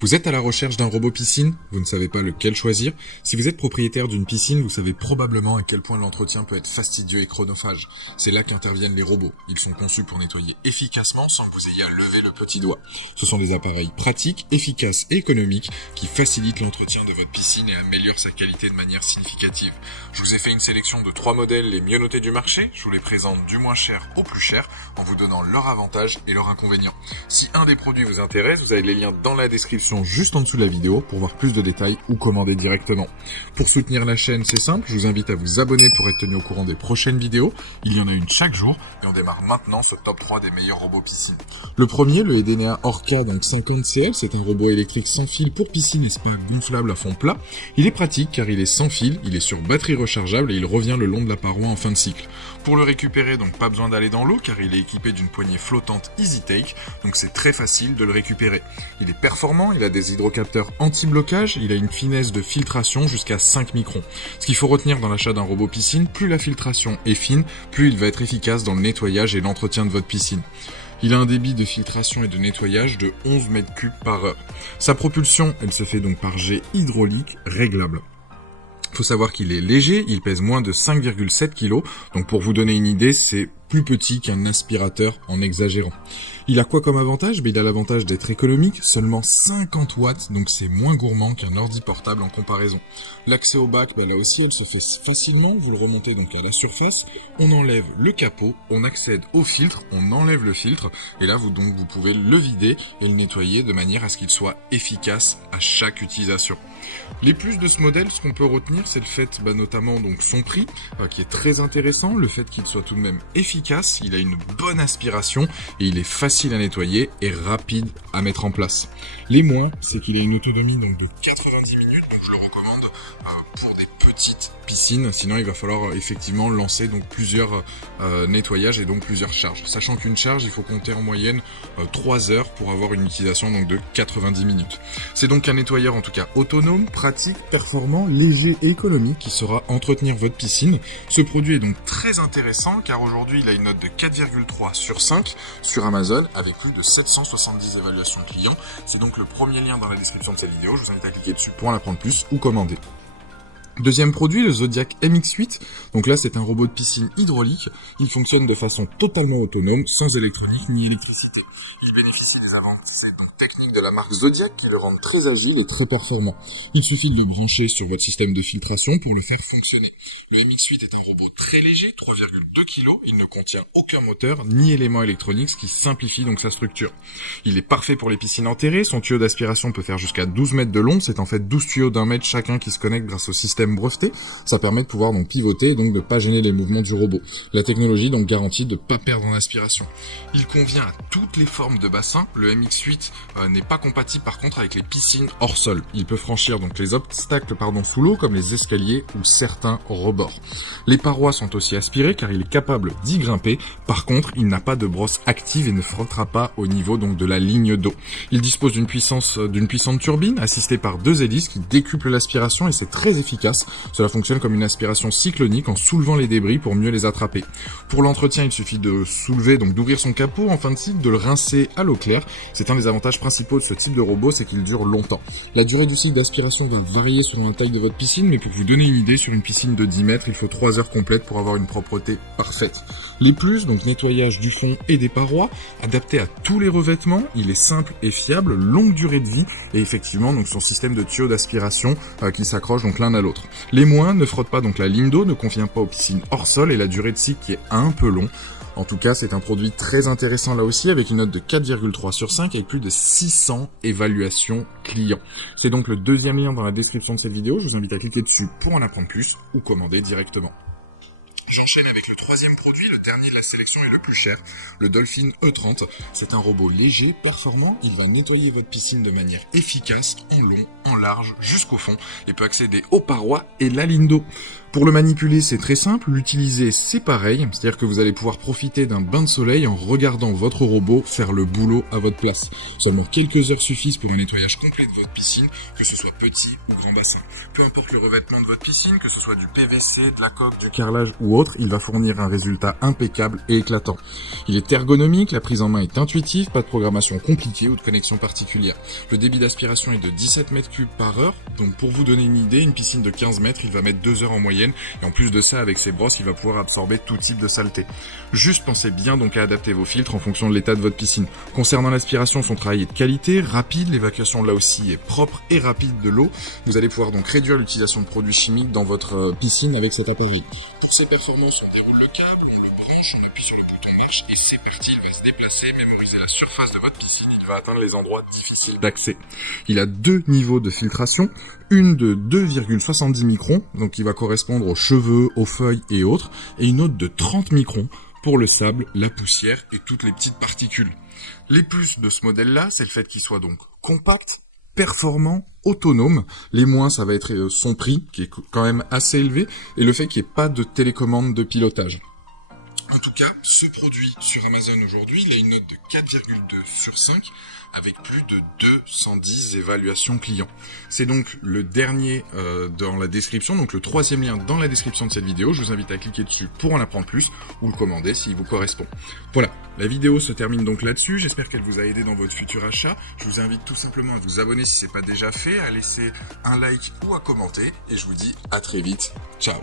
Vous êtes à la recherche d'un robot piscine? Vous ne savez pas lequel choisir? Si vous êtes propriétaire d'une piscine, vous savez probablement à quel point l'entretien peut être fastidieux et chronophage. C'est là qu'interviennent les robots. Ils sont conçus pour nettoyer efficacement sans que vous ayez à lever le petit doigt. Ce sont des appareils pratiques, efficaces et économiques qui facilitent l'entretien de votre piscine et améliorent sa qualité de manière significative. Je vous ai fait une sélection de 3 modèles les mieux notés du marché. Je vous les présente du moins cher au plus cher en vous donnant leurs avantages et leurs inconvénients. Si un des produits vous intéresse, vous avez les liens dans la description juste en dessous de la vidéo pour voir plus de détails ou commander directement. Pour soutenir la chaîne, c'est simple, je vous invite à vous abonner pour être tenu au courant des prochaines vidéos. Il y en a une chaque jour et on démarre maintenant ce top 3 des meilleurs robots piscine. Le premier, le Edenea Orca 50CL, c'est un robot électrique sans fil pour piscine et spa gonflable à fond plat. Il est pratique car il est sans fil, il est sur batterie rechargeable et il revient le long de la paroi en fin de cycle. Pour le récupérer, donc pas besoin d'aller dans l'eau car il est équipé d'une poignée flottante Easy Take, donc c'est très facile de le récupérer. Il est performant, il a des hydrocapteurs anti-blocage, il a une finesse de filtration jusqu'à 5 microns. Ce qu'il faut retenir dans l'achat d'un robot piscine, plus la filtration est fine, plus il va être efficace dans le nettoyage et l'entretien de votre piscine. Il a un débit de filtration et de nettoyage de 11 mètres cubes par heure. Sa propulsion, elle se fait donc par jet hydraulique réglable. Faut savoir qu'il est léger, il pèse moins de 5,7 kg, donc pour vous donner une idée, c'est plus petit qu'un aspirateur en exagérant. Il a quoi comme avantage? Il a l'avantage d'être économique, seulement 50 watts, donc c'est moins gourmand qu'un ordi portable en comparaison. L'accès au bac, là aussi, elle se fait facilement, vous le remontez donc à la surface, on enlève le capot, on accède au filtre, on enlève le filtre, et là vous pouvez le vider et le nettoyer de manière à ce qu'il soit efficace à chaque utilisation. Les plus de ce modèle, ce qu'on peut retenir, c'est le fait notamment donc son prix, qui est très intéressant, le fait qu'il soit tout de même efficace, il a une bonne aspiration et il est facile à nettoyer et rapide à mettre en place. Les moins, c'est qu'il a une autonomie donc de 90 minutes, donc je le recommande pour des petites piscines, sinon il va falloir effectivement lancer donc plusieurs nettoyages et donc plusieurs charges. Sachant qu'une charge, il faut compter en moyenne 3 heures pour avoir une utilisation donc de 90 minutes. C'est donc un nettoyeur en tout cas autonome, pratique, performant, léger et économique qui saura entretenir votre piscine. Ce produit est donc très intéressant car aujourd'hui il a une note de 4,3 sur 5 sur Amazon avec plus de 770 évaluations clients. C'est donc le premier lien dans la description de cette vidéo, je vous invite à cliquer dessus pour en apprendre plus ou commander. Deuxième produit, le Zodiac MX8. Donc là, c'est un robot de piscine hydraulique. Il fonctionne de façon totalement autonome, sans électronique ni électricité. Il bénéficie des avancées techniques de la marque Zodiac qui le rendent très agile et très performant. Il suffit de le brancher sur votre système de filtration pour le faire fonctionner. Le MX8 est un robot très léger, 3,2 kg. Il ne contient aucun moteur ni élément électronique, ce qui simplifie donc sa structure. Il est parfait pour les piscines enterrées. Son tuyau d'aspiration peut faire jusqu'à 12 mètres de long. C'est en fait 12 tuyaux d'1 mètre chacun qui se connectent grâce au système breveté. Ça permet de pouvoir donc pivoter et donc de pas gêner les mouvements du robot. La technologie donc garantit de pas perdre en aspiration. Il convient à toutes les formes de bassin. Le MX8 n'est pas compatible par contre avec les piscines hors sol. Il peut franchir donc les obstacles sous l'eau comme les escaliers ou certains rebords. Les parois sont aussi aspirées car il est capable d'y grimper. Par contre, il n'a pas de brosse active et ne frottera pas au niveau donc de la ligne d'eau. Il dispose d'une puissante turbine assistée par 2 hélices qui décuplent l'aspiration et c'est très efficace. Cela fonctionne comme une aspiration cyclonique en soulevant les débris pour mieux les attraper. Pour l'entretien, il suffit de soulever, donc d'ouvrir son capot en fin de cycle, de le rincer à l'eau claire. C'est un des avantages principaux de ce type de robot, c'est qu'il dure longtemps. La durée du cycle d'aspiration va varier selon la taille de votre piscine, mais pour vous donner une idée, sur une piscine de 10 mètres, il faut 3 heures complètes pour avoir une propreté parfaite. Les plus, donc nettoyage du fond et des parois, adapté à tous les revêtements, il est simple et fiable, longue durée de vie, et effectivement donc son système de tuyaux d'aspiration qui s'accroche donc l'un à l'autre. Les moins ne frottent pas donc la ligne d'eau, ne convient pas aux piscines hors sol et la durée de cycle qui est un peu long. En tout cas, c'est un produit très intéressant là aussi avec une note de 4,3 sur 5 avec plus de 600 évaluations clients. C'est donc le deuxième lien dans la description de cette vidéo. Je vous invite à cliquer dessus pour en apprendre plus ou commander directement. J'enchaîne avec le troisième produit, le dernier de la sélection et le plus cher, le Dolphin E30. C'est un robot léger, performant, il va nettoyer votre piscine de manière efficace, en long, en large, jusqu'au fond, et peut accéder aux parois et la ligne d'eau. Pour le manipuler, c'est très simple. L'utiliser, c'est pareil. C'est-à-dire que vous allez pouvoir profiter d'un bain de soleil en regardant votre robot faire le boulot à votre place. Seulement quelques heures suffisent pour un nettoyage complet de votre piscine, que ce soit petit ou grand bassin. Peu importe le revêtement de votre piscine, que ce soit du PVC, de la coque, du carrelage ou autre, il va fournir un résultat impeccable et éclatant. Il est ergonomique, la prise en main est intuitive, pas de programmation compliquée ou de connexion particulière. Le débit d'aspiration est de 17 mètres cubes par heure, donc pour vous donner une idée, une piscine de 15 mètres, il va mettre 2 heures en moyenne. Et en plus de ça, avec ses brosses, il va pouvoir absorber tout type de saleté. Juste pensez bien donc à adapter vos filtres en fonction de l'état de votre piscine. Concernant l'aspiration, son travail est de qualité, rapide, l'évacuation là aussi est propre et rapide de l'eau. Vous allez pouvoir donc réduire l'utilisation de produits chimiques dans votre piscine avec cet appareil. Pour ses performances, on déroule le câble, on le branche, on appuie sur le bouton marche et c'est parti, il va se déplacer, mémoriser la surface de votre piscine, il va atteindre les endroits difficiles d'accès. Il a 2 niveaux de filtration, une de 2,70 microns, donc qui va correspondre aux cheveux, aux feuilles et autres, et une autre de 30 microns pour le sable, la poussière et toutes les petites particules. Les plus de ce modèle-là, c'est le fait qu'il soit donc compact, performant, autonome. Les moins, ça va être son prix, qui est quand même assez élevé, et le fait qu'il n'y ait pas de télécommande de pilotage. En tout cas, ce produit sur Amazon aujourd'hui, il a une note de 4,2 sur 5 avec plus de 210 évaluations clients. C'est donc le dernier dans la description, donc le 3e lien dans la description de cette vidéo. Je vous invite à cliquer dessus pour en apprendre plus ou le commander s'il vous correspond. Voilà, la vidéo se termine donc là-dessus. J'espère qu'elle vous a aidé dans votre futur achat. Je vous invite tout simplement à vous abonner si ce n'est pas déjà fait, à laisser un like ou à commenter. Et je vous dis à très vite. Ciao.